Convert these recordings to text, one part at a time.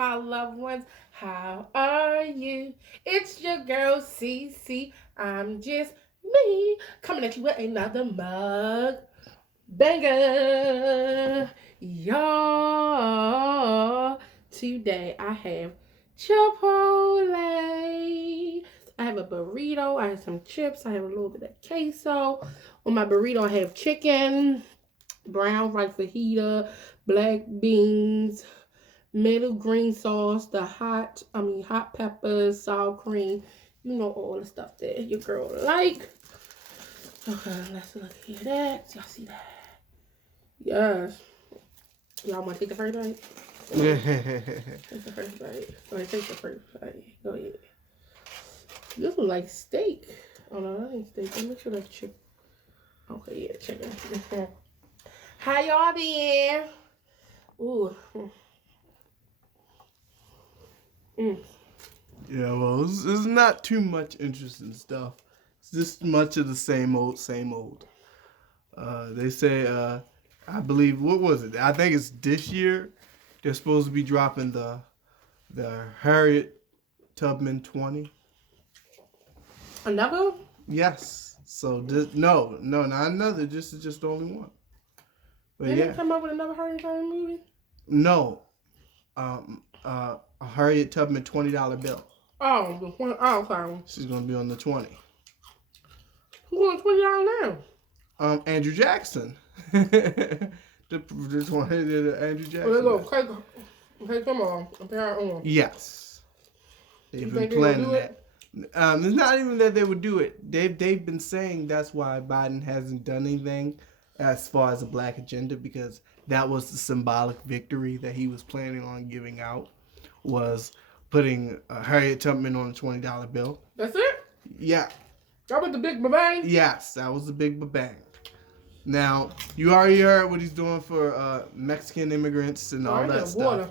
my loved ones. How are you? It's your girl, Cece. I'm just me. Coming at you with another mug. Banger. Y'all. Today I have Chipotle. I have a burrito. I have some chips. I have a little bit of queso. On my burrito, I have chicken, brown rice fajita, black beans, middle green sauce, hot peppers, sour cream. You know all the stuff that your girl like. Okay, let's look at that. Y'all see that? Yes. Y'all want to take the first bite? Take the first bite. Go ahead, take the first bite. Go ahead. This looks like steak. Oh no, that ain't steak. Let me make sure that's chicken. Okay, yeah, chicken. How y'all been? Ooh. Yeah, well, it's not too much interesting stuff. It's just much of the same old, same old. They say, I believe, what was it? I think it's this year. They're supposed to be dropping the Harriet Tubman 20. Another? Yes. So no, not another. This is just the only one. But Did they come up with another Harriet Tubman movie? No. A Harriet Tubman $20 bill. Oh, the one. Oh, sorry. She's gonna be on the 20. Who wants $20 now? Andrew Jackson. the 20, Andrew Jackson. Oh, there go. Okay, come on. Yes. They've been planning that. It's not even that they would do it. They've been saying that's why Biden hasn't done anything as far as a black agenda, because that was the symbolic victory that he was planning on giving out, was putting Harriet Tubman on a $20 bill. That's it? Yeah. That was the big bang? Yes, that was the big bang. Now, you already heard what he's doing for Mexican immigrants and all that stuff. Water.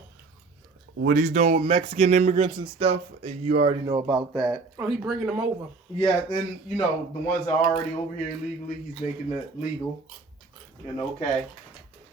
What he's doing with Mexican immigrants and stuff, you already know about that. Oh, he's bringing them over. Yeah, and, the ones that are already over here illegally, he's making it legal. Okay.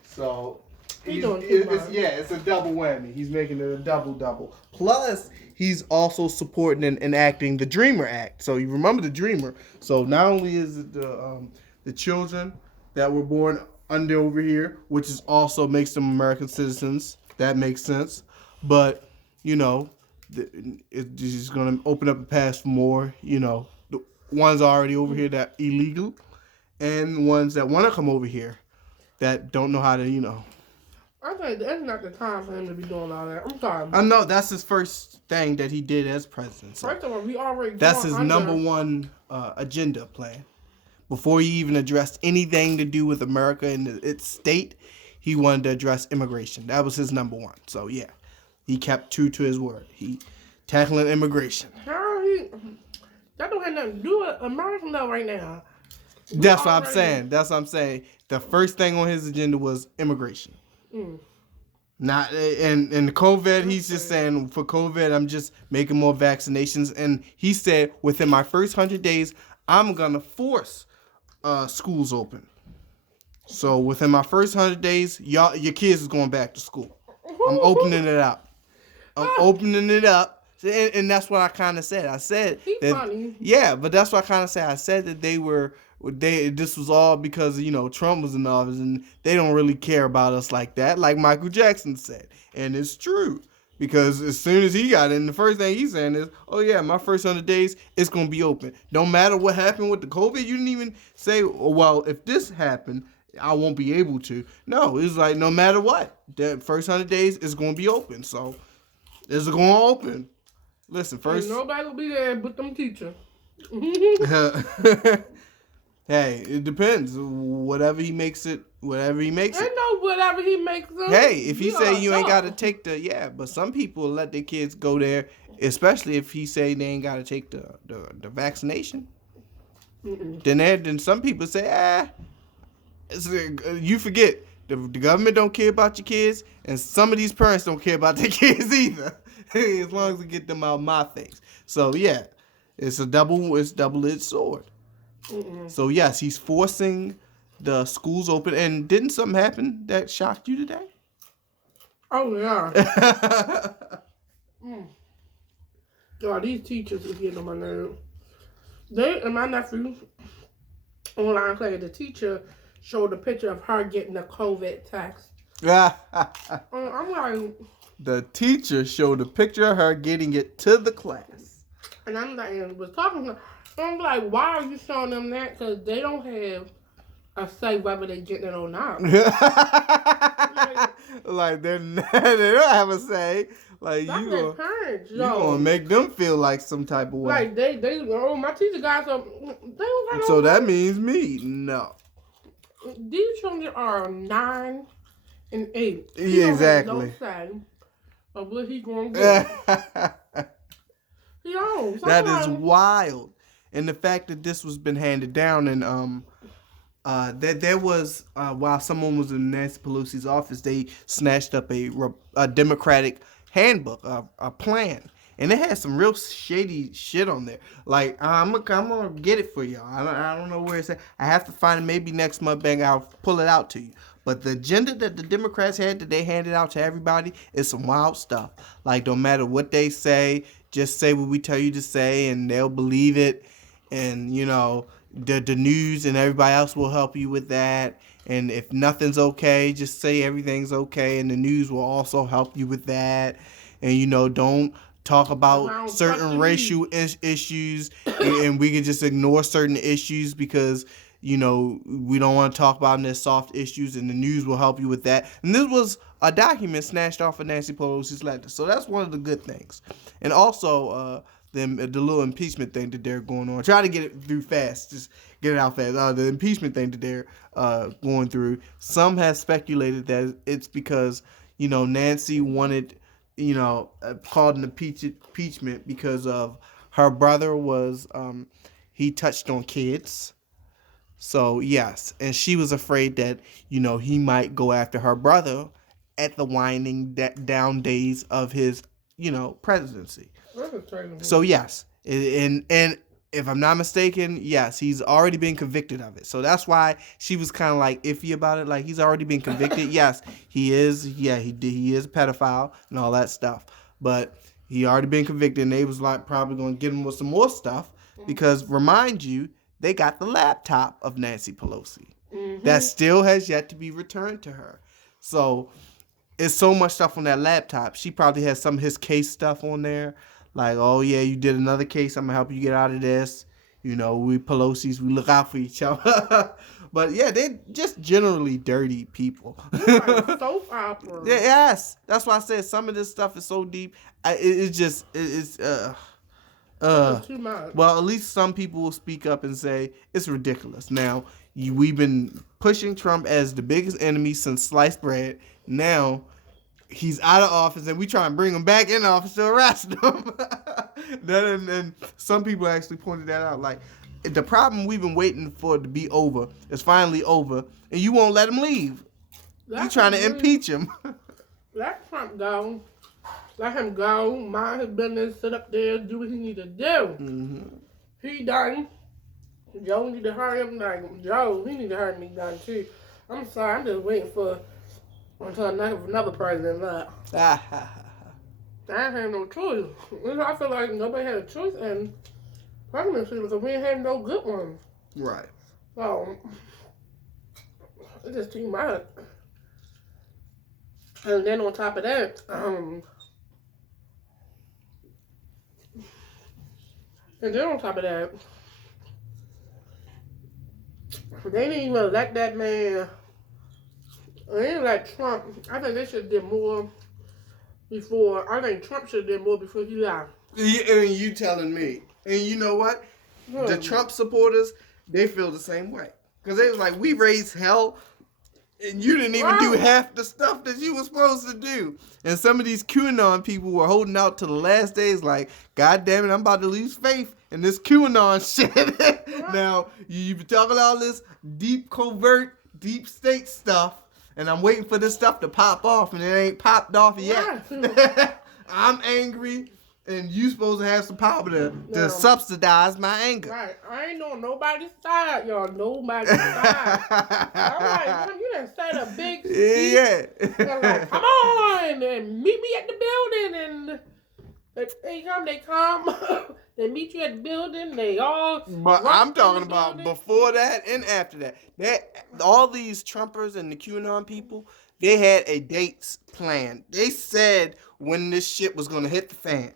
So, it's a double whammy. He's making it a double. Plus, he's also supporting and enacting the Dreamer Act. So, you remember the Dreamer. So, not only is it the children that were born under over here, which is also makes them American citizens. That makes sense. But, it's just going to open up a path for more, the ones already over here that are illegal, and ones that want to come over here that don't know how to, I think that's not the time for him to be doing all that. I'm sorry. I know that's his first thing that he did as president. So first of all, we already. That's his number one agenda plan. Before he even addressed anything to do with America and its state, he wanted to address immigration. That was his number one. So yeah, he kept true to his word. He tackling immigration. That don't have nothing to do with America though right now. That's what I'm saying. The first thing on his agenda was immigration. Not and COVID, he's just saying for COVID, I'm just making more vaccinations. And he said within my first 100 days, I'm gonna force schools open. So within my first 100 days, your kids is going back to school. I'm opening it up. And that's what I kind of said. I said that, funny. Yeah, but that's what I kind of said. I said that this was all because Trump was in office and they don't really care about us like that, like Michael Jackson said. And it's true, because as soon as he got in, the first thing he's saying is, oh yeah, my first 100 days it's gonna be open. No matter what happened with the COVID, you didn't even say, oh, well, if this happened, I won't be able to. No, it's like no matter what, the first 100 days is gonna be open. So it's going to open. Listen, first. And nobody will be there but them teachers. Hey, it depends. Whatever he makes it. I know whatever he makes it. Hey, if he say you ain't got to take but some people let their kids go there, especially if he say they ain't got to take the vaccination. Then some people say, you forget. The government don't care about your kids, and some of these parents don't care about their kids either. As long as we get them out of my face. So yeah, it's double-edged sword. So yes, he's forcing the schools open. And didn't something happen that shocked you today? Oh yeah. Oh, these teachers is getting on my nerves. They and my nephew online class, the teacher showed a picture of her getting a COVID test. I'm like, the teacher showed a picture of her getting it to the class. And I'm like, was talking to her. I'm like, why are you showing them that? Because they don't have a say whether they getting it or not. Like they don't have a say. Like that's you their parents, you gonna make them feel like some type of way. Like they my teacher got some. They was like, so that means me. No. These children are 9 and 8. Yeah, exactly. No say of what he gonna get. That is wild. And the fact that this was been handed down and that there was while someone was in Nancy Pelosi's office, they snatched up a Democratic handbook, a plan, and it had some real shady shit on there. Like I'm gonna get it for y'all. I don't know where it's at. I have to find it. Maybe next month, bang, I'll pull it out to you. But the agenda that the Democrats had that they handed out to everybody is some wild stuff. Like, no matter what they say, just say what we tell you to say, and they'll believe it. And, you know, the news and everybody else will help you with that. And if nothing's okay, just say everything's okay, and the news will also help you with that. And, you know, don't talk about certain racial issues, and we can just ignore certain issues because, you know, we don't want to talk about their soft issues, and the news will help you with that. And this was a document snatched off of Nancy Pelosi's letter. So that's one of the good things. And also, the little impeachment thing that they're going on. Try to get it through fast. Just get it out fast. The impeachment thing that they're going through. Some have speculated that it's because, you know, Nancy wanted, you know, called an impeachment because of her brother was, he touched on kids. So, yes. And she was afraid that, you know, he might go after her brother at the winding down days of his, you know, presidency. So, yes. And if I'm not mistaken, yes, he's already been convicted of it. So that's why she was kind of like iffy about it. Like, he's already been convicted. Yes, he is. Yeah, he is a pedophile and all that stuff. But he already been convicted, and they was like probably going to get him with some more stuff because, remind you, they got the laptop of Nancy Pelosi. Mm-hmm. That still has yet to be returned to her. So it's so much stuff on that laptop. She probably has some of his case stuff on there. Like, oh, yeah, you did another case. I'm going to help you get out of this. You know, we Pelosi's, we look out for each other. But, yeah, they're just generally dirty people. Like soap opera. Yeah, yes. That's why I said some of this stuff is so deep. It's too much. Well, at least some people will speak up and say it's ridiculous. Now, we've been pushing Trump as the biggest enemy since sliced bread. Now he's out of office, and we try and bring him back in office to arrest him. And some people actually pointed that out. Like, the problem we've been waiting for it to be over is finally over, and you won't let him leave. You're trying to impeach him. Let Trump go. Let him go, mind his business, sit up there, do what he need to do. Mm-hmm. He done. Joe need to hurry him. Like, Joe, he need to hurry me done too. I'm sorry, I'm just waiting for until another president left. I had no choice. I feel like nobody had a choice in presidency because we ain't had no good ones. Right. So, it's just too much. And then on top of that, they didn't even elect that man. They didn't elect Trump. I think they should have did more before. I think Trump should have did more before he left. And you telling me. And you know what? The Trump supporters, they feel the same way. Because they was like, we raised hell, and you didn't even do half the stuff that you were supposed to do. And some of these QAnon people were holding out to the last days like, God damn it, I'm about to lose faith in this QAnon shit. Now, you've been talking all this deep covert, deep state stuff, and I'm waiting for this stuff to pop off, and it ain't popped off yet. I'm angry, and you supposed to have some power to subsidize my anger. Right. I ain't on nobody's side, y'all. Nobody's side. I'm like, you done set a big speech. Yeah. Like, come on and meet me at the building. And They come. They meet you at the building. They all. But rush I'm in talking the about building. before that and after that. All these Trumpers and the QAnon people, they had a dates planned. They said when this shit was gonna hit the fan,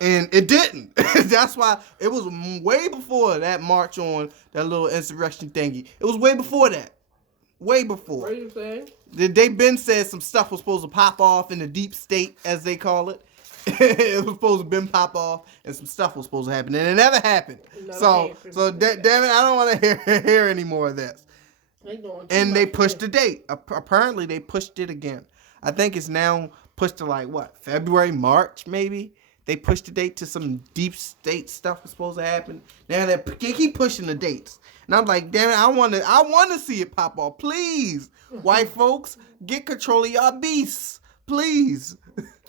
and it didn't. That's why it was way before that march on that little insurrection thingy. It was way before that. Way before. What you say? They been said some stuff was supposed to pop off in the deep state, as they call it. It was supposed to been pop off, and some stuff was supposed to happen, and it never happened. Damn it, I don't want to hear any more of this. And they pushed the date. Apparently, they pushed it again. I think it's now pushed to like what, February, March, maybe. They pushed the date to some deep state stuff was supposed to happen. Now they keep pushing the dates, and I'm like, damn it, I want to see it pop off, please. White folks, get control of y'all beasts, please.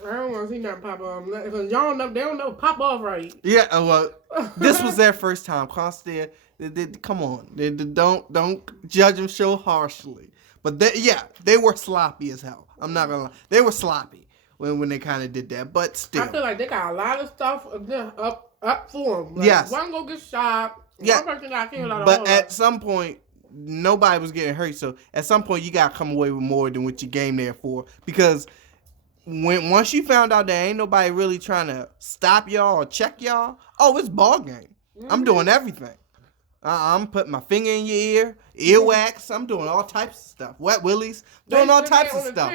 I don't want to see nothing pop off. Because y'all know, they don't know pop off right. Yeah, well, this was their first time. Constant, come on. Don't judge them so harshly. But they were sloppy as hell. I'm not going to lie. They were sloppy when they kind of did that. But still. I feel like they got a lot of stuff up for them. Like, yes. One go get shot. Yeah. One person got killed. But at some point, nobody was getting hurt. So at some point, you got to come away with more than what you came there for. Because once you found out there ain't nobody really trying to stop y'all or check y'all, oh, it's ball game. Mm-hmm. I'm doing everything. I'm putting my finger in your ear, earwax. I'm doing all types of stuff. Wet willies, doing all types of stuff.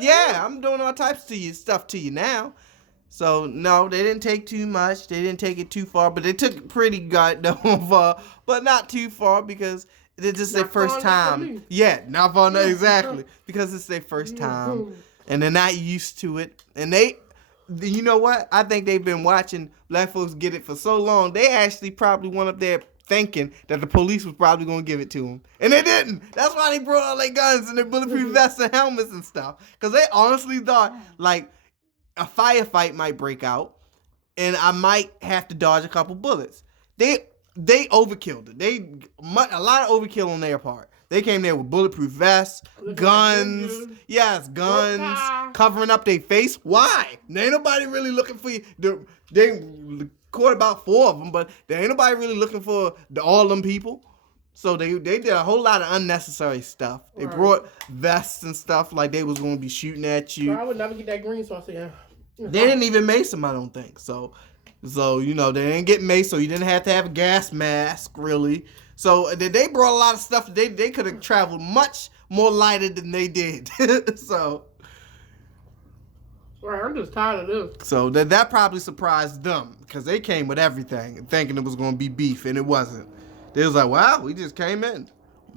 Yeah, I'm doing all types of stuff to you now. So no, they didn't take too much. They didn't take it too far, but they took it pretty goddamn far, but not too far because it's just their first time. Yeah, not far, exactly, because it's their first time. And they're not used to it. And you know what? I think they've been watching black folks get it for so long. They actually probably went up there thinking that the police was probably going to give it to them. And they didn't. That's why they brought all their guns and their bulletproof vests and helmets and stuff. Because they honestly thought, like, a firefight might break out and I might have to dodge a couple bullets. They overkilled it. A lot of overkill on their part. They came there with bulletproof vests, guns, covering up their face. Why? There ain't nobody really looking for you. They caught about 4 of them, but there ain't nobody really looking for all them people. So they did a whole lot of unnecessary stuff. They brought vests and stuff like they was going to be shooting at you. I would never get that green sauce again. They didn't even mace them, I don't think. So you know, they didn't get maced, so you didn't have to have a gas mask, really. So they brought a lot of stuff. They could have traveled much more lighter than they did. So. Right, I'm just tired of this. So that probably surprised them because they came with everything thinking it was going to be beef, and it wasn't. They was like, wow, we just came in.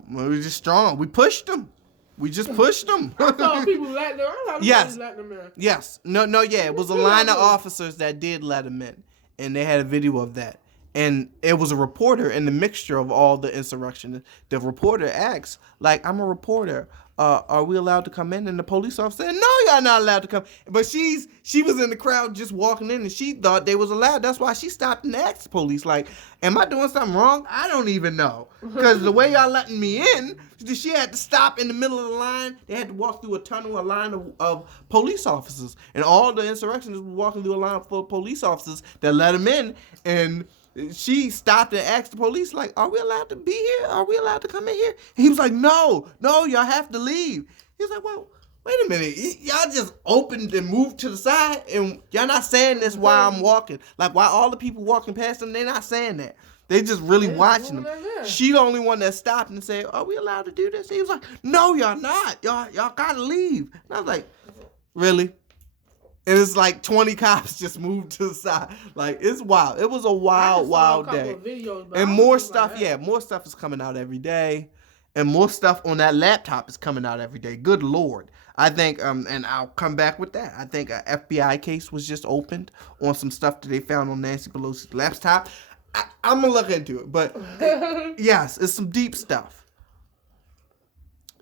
We were just strong. We pushed them. We just pushed them. I saw people let them. Yes. Let them in. Yes. No, yeah. It was a line of officers that did let them in, and they had a video of that. And it was a reporter in the mixture of all the insurrection. The reporter asked, like, I'm a reporter. Are we allowed to come in? And the police officer said, no, y'all not allowed to come. But she was in the crowd just walking in, and she thought they was allowed. That's why she stopped and asked the police, like, am I doing something wrong? I don't even know. Because the way y'all letting me in, she had to stop in the middle of the line. They had to walk through a line of police officers. And all the insurrectionists were walking through a line of police officers that let them in. And she stopped and asked the police, like, are we allowed to be here? Are we allowed to come in here? And he was like, no, y'all have to leave. He was like, well, wait a minute. Y'all just opened and moved to the side, and y'all not saying this while I'm walking. Like, while all the people walking past them, they're not saying that. They just really watching them. She the only one that stopped and said, are we allowed to do this? He was like, no, y'all not. Y'all gotta leave. And I was like, really? And it's like 20 cops just moved to the side. Like, it's wild. It was a wild day. And more stuff, more stuff is coming out every day. And more stuff on that laptop is coming out every day. Good Lord. I think, and I'll come back with that. I think an FBI case was just opened on some stuff that they found on Nancy Pelosi's laptop. I'm going to look into it. But, yes, it's some deep stuff.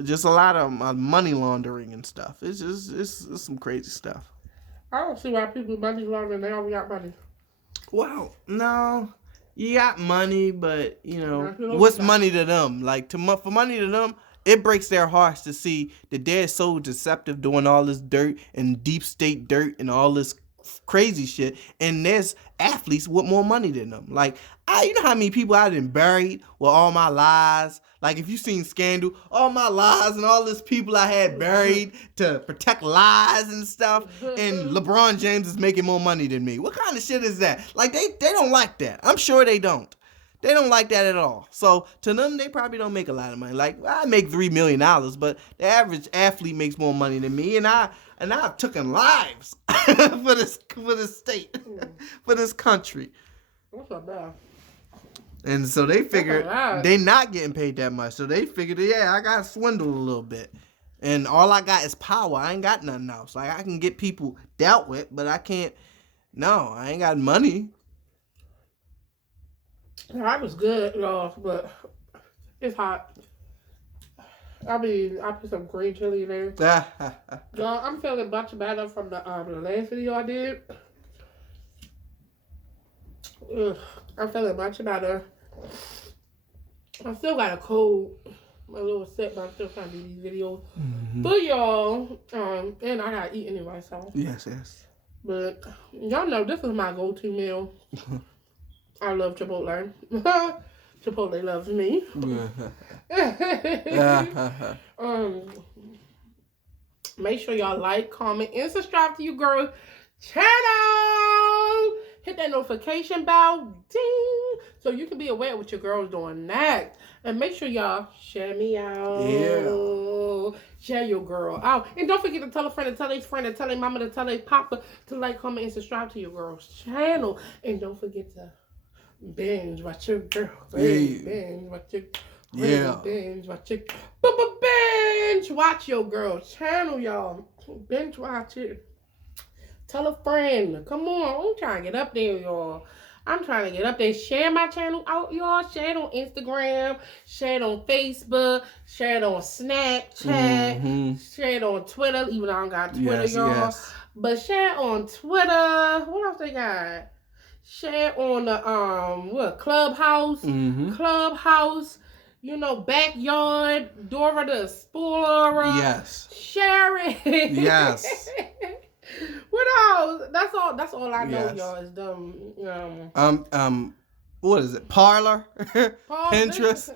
Just a lot of money laundering and stuff. It's some crazy stuff. I don't see why people money laundering. They already got money. Well, no, you got money, but you know what's money to them? Like for money to them, it breaks their hearts to see that they're so deceptive, doing all this dirt and deep state dirt and all this crazy shit, and there's athletes with more money than them. Like, you know how many people I done buried with all my lies? Like, if you seen Scandal, all my lies and all this people I had buried to protect lies and stuff, and LeBron James is making more money than me. What kind of shit is that? Like, they don't like that. I'm sure they don't. They don't like that at all. So to them, they probably don't make a lot of money. Like, I make $3 million, but the average athlete makes more money than me, and I've taken lives for this state, for this country. What's up, bad? And so they figured they not getting paid that much. So they figured, I got swindled a little bit. And all I got is power. I ain't got nothing else. Like, I can get people dealt with, but I can't. No, I ain't got money. I was good, y'all, but it's hot. I put some green chili in there. Y'all, I'm feeling much better from the last video I did. I'm feeling much better. I still got a cold, a little sick, but I'm still trying to do these videos. But y'all, and I gotta eat anyway, so. Yes. But y'all know this is my go-to meal. I love Chipotle. Chipotle loves me. Make sure y'all like, comment, and subscribe to your girl's channel. Hit that notification bell, ding, so you can be aware of what your girl's doing next. And make sure y'all share me out. Yeah. Share your girl out. And don't forget to tell a friend, to tell a friend, to tell a mama, to tell a papa, to like, comment, and subscribe to your girl's channel. And don't forget to binge watch your girl. Binge watch your binge watch your binge watch your girl's channel, y'all. Binge watch it. Tell a friend. Come on. I'm trying to get up there, y'all. I'm trying to get up there. Share my channel out, y'all. Share it on Instagram. Share it on Facebook. Share it on Snapchat. Share it on Twitter, even though I don't got Twitter, y'all. Yes. But share it on Twitter. What else they got? Share on the Clubhouse. Clubhouse. You know, Backyard. Dora the Explorer. Yes. Share it. Yes. What else? That's all I know, y'all. Is what is it? Parlor, Pinterest,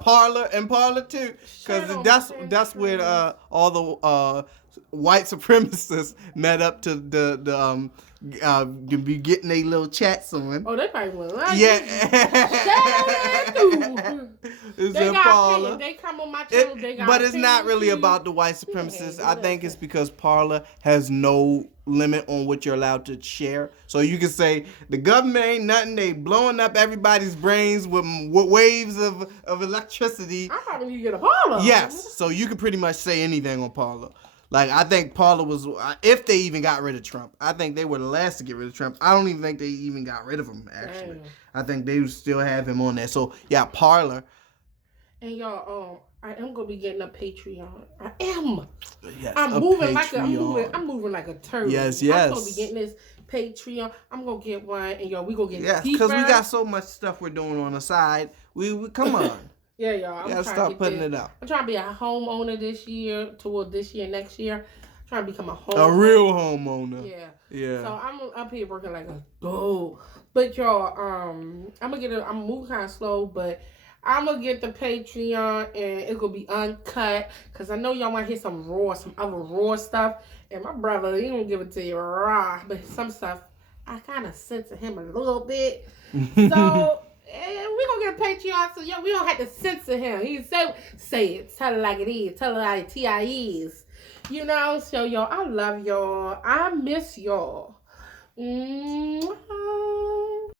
Parlor, and Parlor too, because that's where all the white supremacists met up to be getting their little chats on. Oh, they probably went. It's they got Parlor. They come on my channel. But it's not really about the white supremacists. I think it's because Parlor has no limit on what you're allowed to share. So you can say the government ain't nothing. They blowing up everybody's brains with waves of electricity. I probably need to get a Parlor. Yes. So you can pretty much say anything on Parlor. Like, I think Parler was, if they even got rid of Trump, I think they were the last to get rid of Trump. I don't even think they even got rid of him, actually. Damn. I think they still have him on there. So, yeah, Parler. And y'all, I am going to be getting a Patreon. I am. Yes, I'm moving like a turtle. Yes. I'm going to be getting this Patreon. I'm going to get one, and y'all, we going to get deeper. Because we got so much stuff we're doing on the side. We come on. Yeah, y'all. I'm trying to start putting it out. I'm trying to be a homeowner this year, toward this year, next year. I'm trying to become a homeowner. A real homeowner. Yeah. So I'm up here working like a dog. But y'all, I'm moving kind of slow, but I'm gonna get the Patreon and it's gonna be uncut. Cause I know y'all want to hear some other raw stuff. And my brother, he gonna give it to you raw. But some stuff, I kind of censor him a little bit. So. And we're going to get a Patreon, so we don't have to censor him. He say it. Tell it like it is. Tell it like it is. You know? So, y'all, I love y'all. I miss y'all.